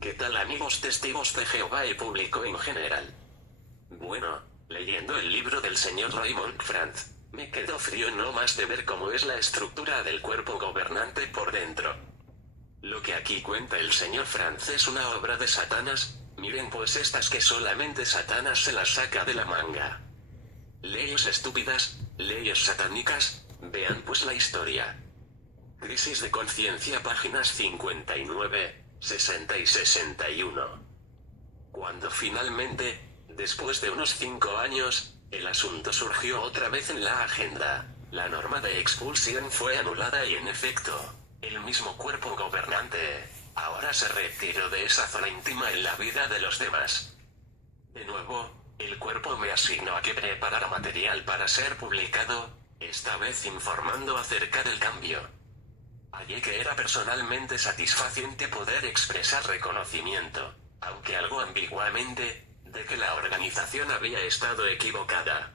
¿Qué tal amigos testigos de Jehová y público en general? Bueno, leyendo el libro del señor Raymond Franz, me quedo frío no más de ver cómo es la estructura del cuerpo gobernante por dentro. Lo que aquí cuenta el señor Franz es una obra de Satanás, miren pues estas que solamente Satanás se las saca de la manga. Leyes estúpidas, leyes satánicas, vean pues la historia. Crisis de conciencia páginas 59, 60 y 61. Cuando finalmente, después de unos 5 años, el asunto surgió otra vez en la agenda, la norma de expulsión fue anulada y en efecto, el mismo cuerpo gobernante, ahora se retiró de esa zona íntima en la vida de los demás. De nuevo, el cuerpo me asignó a que preparara material para ser publicado, esta vez informando acerca del cambio. Hallé que era personalmente satisfaciente poder expresar reconocimiento, aunque algo ambiguamente, de que la organización había estado equivocada.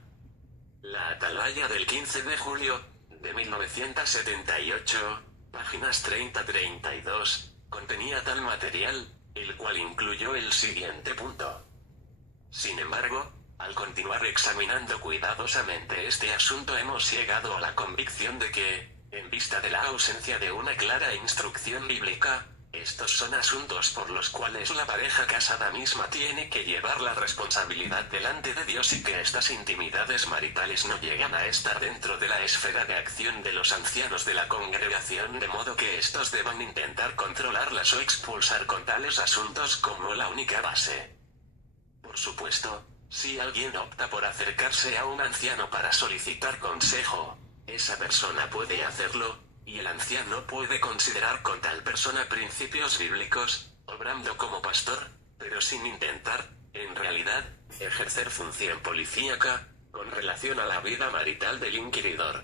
La Atalaya del 15 de julio, de 1978, páginas 30-32, contenía tal material, el cual incluyó el siguiente punto. Sin embargo, al continuar examinando cuidadosamente este asunto hemos llegado a la convicción de que, en vista de la ausencia de una clara instrucción bíblica, estos son asuntos por los cuales la pareja casada misma tiene que llevar la responsabilidad delante de Dios y que estas intimidades maritales no llegan a estar dentro de la esfera de acción de los ancianos de la congregación, de modo que estos deban intentar controlarlas o expulsar con tales asuntos como la única base. Por supuesto, si alguien opta por acercarse a un anciano para solicitar consejo, esa persona puede hacerlo, y el anciano puede considerar con tal persona principios bíblicos, obrando como pastor, pero sin intentar, en realidad, ejercer función policíaca, con relación a la vida marital del inquiridor.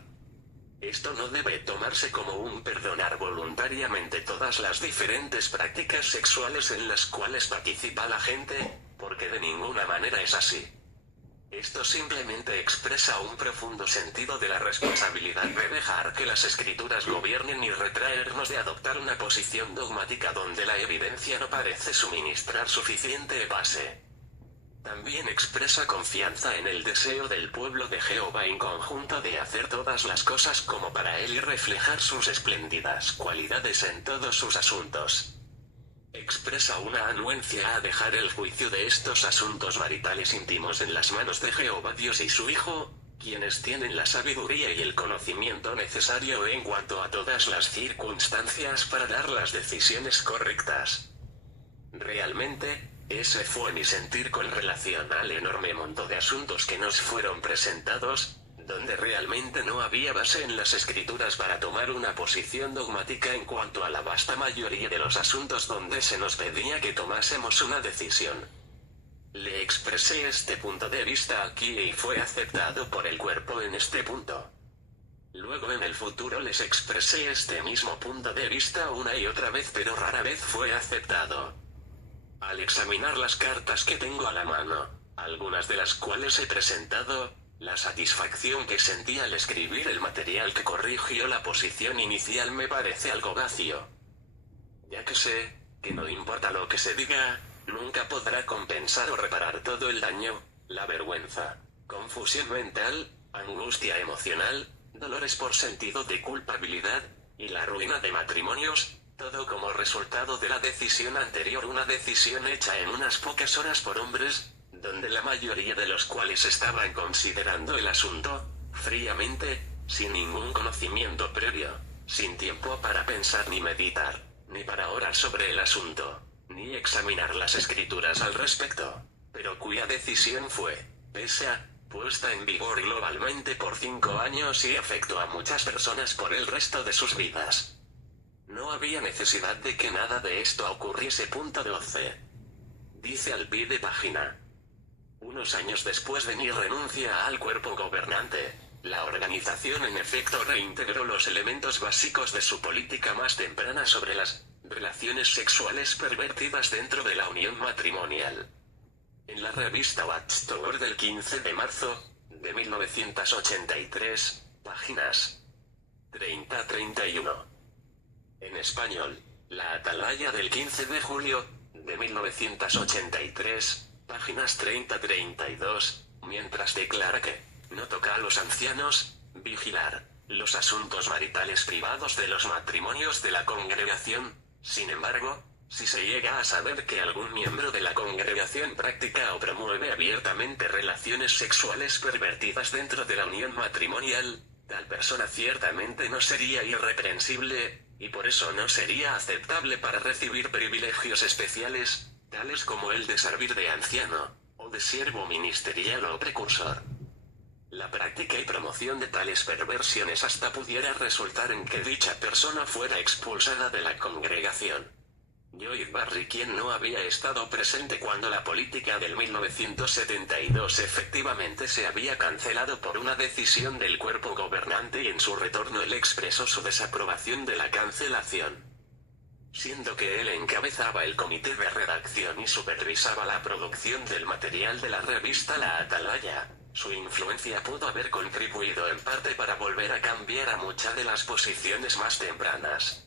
Esto no debe tomarse como un perdonar voluntariamente todas las diferentes prácticas sexuales en las cuales participa la gente, porque de ninguna manera es así. Esto simplemente expresa un profundo sentido de la responsabilidad de dejar que las escrituras gobiernen y retraernos de adoptar una posición dogmática donde la evidencia no parece suministrar suficiente base. También expresa confianza en el deseo del pueblo de Jehová en conjunto de hacer todas las cosas como para él y reflejar sus espléndidas cualidades en todos sus asuntos. Expresa una anuencia a dejar el juicio de estos asuntos maritales íntimos en las manos de Jehová Dios y su Hijo, quienes tienen la sabiduría y el conocimiento necesario en cuanto a todas las circunstancias para dar las decisiones correctas. Realmente, ese fue mi sentir con relación al enorme monto de asuntos que nos fueron presentados, donde realmente no había base en las escrituras para tomar una posición dogmática en cuanto a la vasta mayoría de los asuntos donde se nos pedía que tomásemos una decisión. Le expresé este punto de vista aquí y fue aceptado por el cuerpo en este punto. Luego en el futuro les expresé este mismo punto de vista una y otra vez, pero rara vez fue aceptado. Al examinar las cartas que tengo a la mano, algunas de las cuales he presentado, la satisfacción que sentí al escribir el material que corrigió la posición inicial me parece algo vacío. Ya que sé, que no importa lo que se diga, nunca podrá compensar o reparar todo el daño, la vergüenza, confusión mental, angustia emocional, dolores por sentido de culpabilidad, y la ruina de matrimonios, todo como resultado de la decisión anterior, una decisión hecha en unas pocas horas por hombres, donde la mayoría de los cuales estaban considerando el asunto, fríamente, sin ningún conocimiento previo, sin tiempo para pensar ni meditar, ni para orar sobre el asunto, ni examinar las escrituras al respecto, pero cuya decisión fue, pese a, puesta en vigor globalmente por 5 años y afectó a muchas personas por el resto de sus vidas. No había necesidad de que nada de esto ocurriese. Punto 12. Dice al pie de página. Unos años después de mi renuncia al cuerpo gobernante, la organización en efecto reintegró los elementos básicos de su política más temprana sobre las relaciones sexuales pervertidas dentro de la unión matrimonial. En la revista Watchtower del 15 de marzo, de 1983, páginas 30-31. En español, la Atalaya del 15 de julio, de 1983, páginas 30-32, mientras declara que no toca a los ancianos vigilar los asuntos maritales privados de los matrimonios de la congregación. Sin embargo, si se llega a saber que algún miembro de la congregación practica o promueve abiertamente relaciones sexuales pervertidas dentro de la unión matrimonial, tal persona ciertamente no sería irreprensible, y por eso no sería aceptable para recibir privilegios especiales, tales como el de servir de anciano, o de siervo ministerial o precursor. La práctica y promoción de tales perversiones hasta pudiera resultar en que dicha persona fuera expulsada de la congregación. Lloyd Barry, quien no había estado presente cuando la política del 1972 efectivamente se había cancelado por una decisión del cuerpo gobernante, y en su retorno él expresó su desaprobación de la cancelación. Siendo que él encabezaba el comité de redacción y supervisaba la producción del material de la revista La Atalaya, su influencia pudo haber contribuido en parte para volver a cambiar a muchas de las posiciones más tempranas.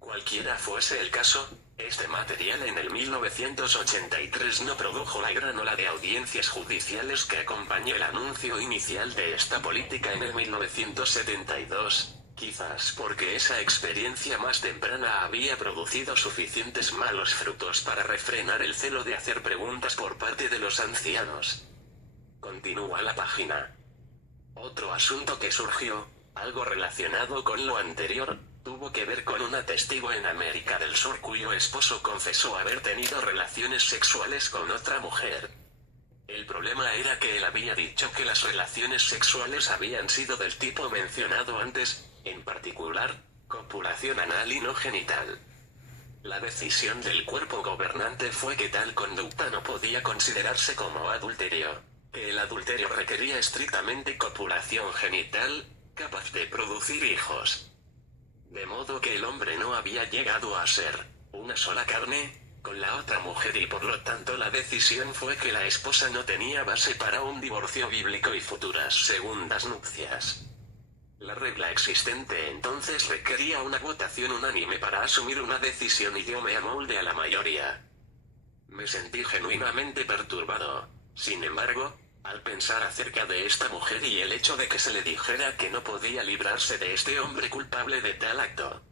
Cualquiera fuese el caso, este material en el 1983 no produjo la gran ola de audiencias judiciales que acompañó el anuncio inicial de esta política en el 1972, quizás porque esa experiencia más temprana había producido suficientes malos frutos para refrenar el celo de hacer preguntas por parte de los ancianos. Continúa la página. Otro asunto que surgió, algo relacionado con lo anterior, tuvo que ver con una testigo en América del Sur cuyo esposo confesó haber tenido relaciones sexuales con otra mujer. El problema era que él había dicho que las relaciones sexuales habían sido del tipo mencionado antes, en particular, copulación anal y no genital. La decisión del cuerpo gobernante fue que tal conducta no podía considerarse como adulterio, que el adulterio requería estrictamente copulación genital, capaz de producir hijos. De modo que el hombre no había llegado a ser una sola carne con la otra mujer, y por lo tanto la decisión fue que la esposa no tenía base para un divorcio bíblico y futuras segundas nupcias. La regla existente entonces requería una votación unánime para asumir una decisión, y yo me amoldé a la mayoría. Me sentí genuinamente perturbado, sin embargo, al pensar acerca de esta mujer y el hecho de que se le dijera que no podía librarse de este hombre culpable de tal acto.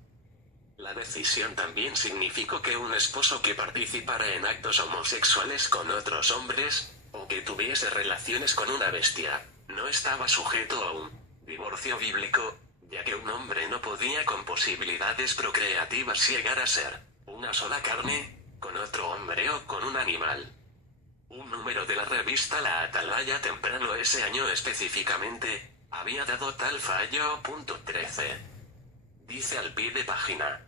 La decisión también significó que un esposo que participara en actos homosexuales con otros hombres, o que tuviese relaciones con una bestia, no estaba sujeto a un divorcio bíblico, ya que un hombre no podía con posibilidades procreativas llegar a ser una sola carne con otro hombre o con un animal. Un número de la revista La Atalaya temprano ese año específicamente, había dado tal fallo. 13. Dice al pie de página.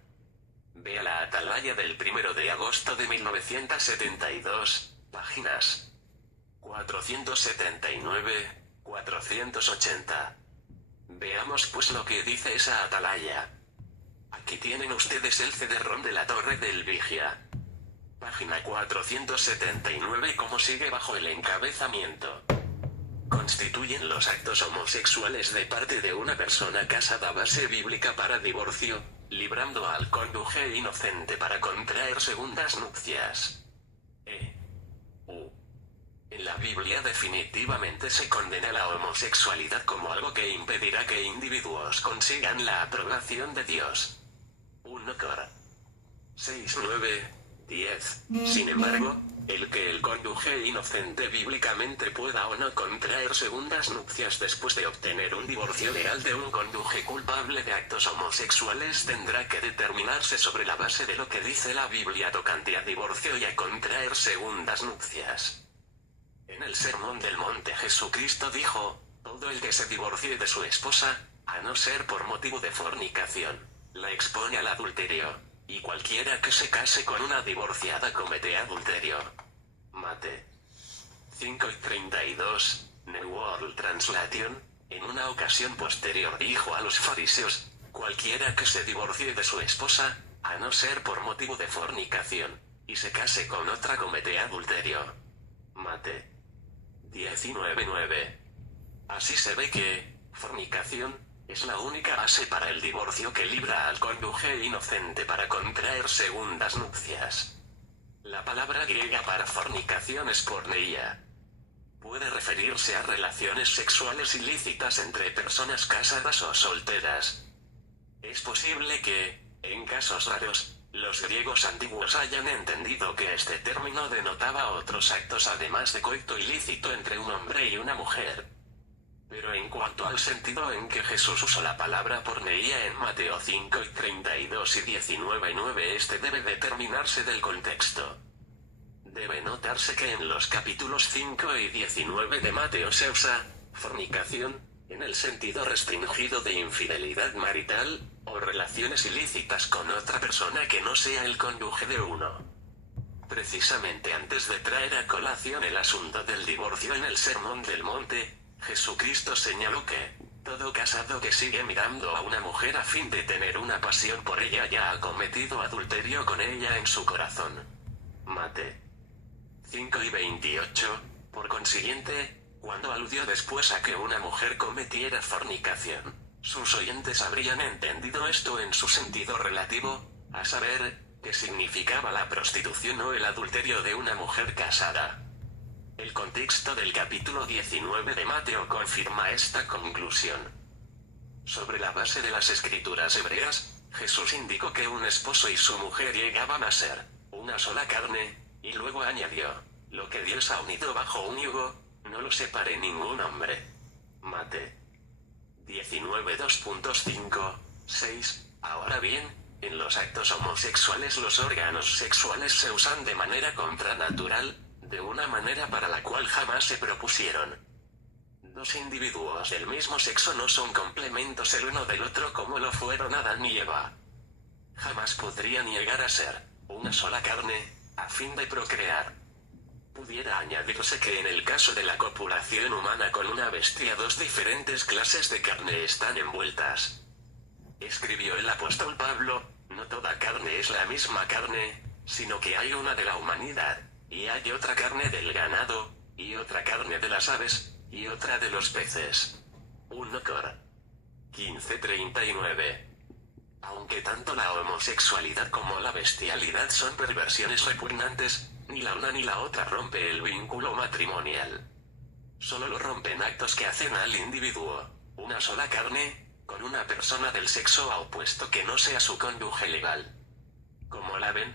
Vea La Atalaya del 1 de agosto de 1972, páginas 479-480. Veamos pues lo que dice esa Atalaya. Aquí tienen ustedes el CD-ROM de la Torre del Vigia. Página 479, como sigue bajo el encabezamiento. Constituyen los actos homosexuales de parte de una persona casada base bíblica para divorcio, librando al cónyuge inocente para contraer segundas nupcias. En la Biblia definitivamente se condena la homosexualidad como algo que impedirá que individuos consigan la aprobación de Dios. 1 Cor. 6-9. 10. Sin embargo, el que el cónyuge inocente bíblicamente pueda o no contraer segundas nupcias después de obtener un divorcio legal de un cónyuge culpable de actos homosexuales tendrá que determinarse sobre la base de lo que dice la Biblia tocante a divorcio y a contraer segundas nupcias. En el Sermón del Monte Jesucristo dijo: todo el que se divorcie de su esposa, a no ser por motivo de fornicación, la expone al adulterio. Y cualquiera que se case con una divorciada comete adulterio. Mate 5:32, New World Translation. En una ocasión posterior dijo a los fariseos: cualquiera que se divorcie de su esposa, a no ser por motivo de fornicación, y se case con otra comete adulterio. Mate 19:9. Así se ve que fornicación es la única base para el divorcio que libra al cónyuge inocente para contraer segundas nupcias. La palabra griega para fornicación es porneia. Puede referirse a relaciones sexuales ilícitas entre personas casadas o solteras. Es posible que, en casos raros, los griegos antiguos hayan entendido que este término denotaba otros actos además de coito ilícito entre un hombre y una mujer. Pero en cuanto al sentido en que Jesús usó la palabra porneia en Mateo 5:32 y 19:9, este debe determinarse del contexto. Debe notarse que en los capítulos 5 y 19 de Mateo se usa fornicación en el sentido restringido de infidelidad marital, o relaciones ilícitas con otra persona que no sea el cónyuge de uno. Precisamente antes de traer a colación el asunto del divorcio en el Sermón del Monte, Jesucristo señaló que todo casado que sigue mirando a una mujer a fin de tener una pasión por ella ya ha cometido adulterio con ella en su corazón. Mateo 5:28, por consiguiente, cuando aludió después a que una mujer cometiera fornicación, sus oyentes habrían entendido esto en su sentido relativo, a saber, que significaba la prostitución o el adulterio de una mujer casada. El contexto del capítulo 19 de Mateo confirma esta conclusión. Sobre la base de las escrituras hebreas, Jesús indicó que un esposo y su mujer llegaban a ser una sola carne, y luego añadió: lo que Dios ha unido bajo un yugo, no lo separe ningún hombre. Mateo 19:2.5-6. Ahora bien, en los actos homosexuales los órganos sexuales se usan de manera contranatural, de una manera para la cual jamás se propusieron. Dos individuos del mismo sexo no son complementos el uno del otro como lo fueron Adán y Eva. Jamás podrían llegar a ser una sola carne, a fin de procrear. Pudiera añadirse que en el caso de la copulación humana con una bestia, dos diferentes clases de carne están envueltas. Escribió el apóstol Pablo: no toda carne es la misma carne, sino que hay una de la humanidad, y hay otra carne del ganado, y otra carne de las aves, y otra de los peces. 1 Cor 15:39. Aunque tanto la homosexualidad como la bestialidad son perversiones repugnantes, ni la una ni la otra rompe el vínculo matrimonial. Solo lo rompen actos que hacen al individuo una sola carne, con una persona del sexo opuesto que no sea su cónyuge legal. ¿Cómo la ven?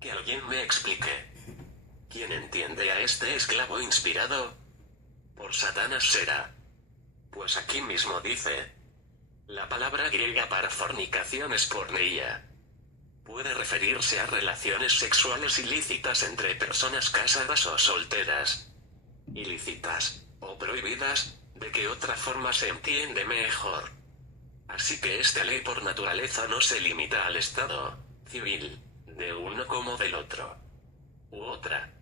Que alguien me explique. ¿Quién entiende a este esclavo inspirado por Satanás será? Pues aquí mismo dice: la palabra griega para fornicación es porneia. Puede referirse a relaciones sexuales ilícitas entre personas casadas o solteras. Ilícitas, o prohibidas, de que otra forma se entiende mejor. Así que esta ley por naturaleza no se limita al estado civil, de uno como del otro, u otra.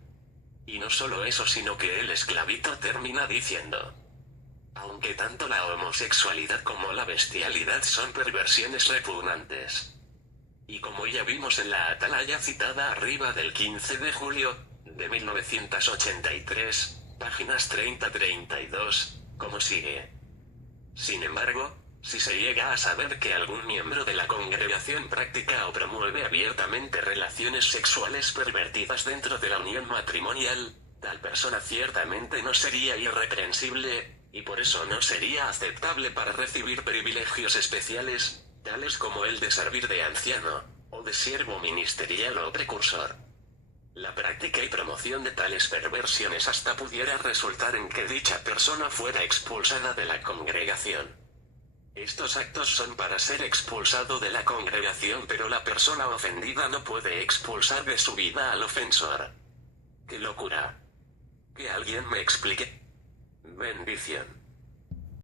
Y no solo eso, sino que el esclavito termina diciendo: aunque tanto la homosexualidad como la bestialidad son perversiones repugnantes. Y como ya vimos en la atalaya citada arriba del 15 de julio, de 1983, páginas 30-32, como sigue. Sin embargo, si se llega a saber que algún miembro de la congregación practica o promueve abiertamente relaciones sexuales pervertidas dentro de la unión matrimonial, tal persona ciertamente no sería irreprensible, y por eso no sería aceptable para recibir privilegios especiales, tales como el de servir de anciano, o de siervo ministerial o precursor. La práctica y promoción de tales perversiones hasta pudiera resultar en que dicha persona fuera expulsada de la congregación. Estos actos son para ser expulsado de la congregación, pero la persona ofendida no puede expulsar de su vida al ofensor. ¡Qué locura! Que alguien me explique. Bendición.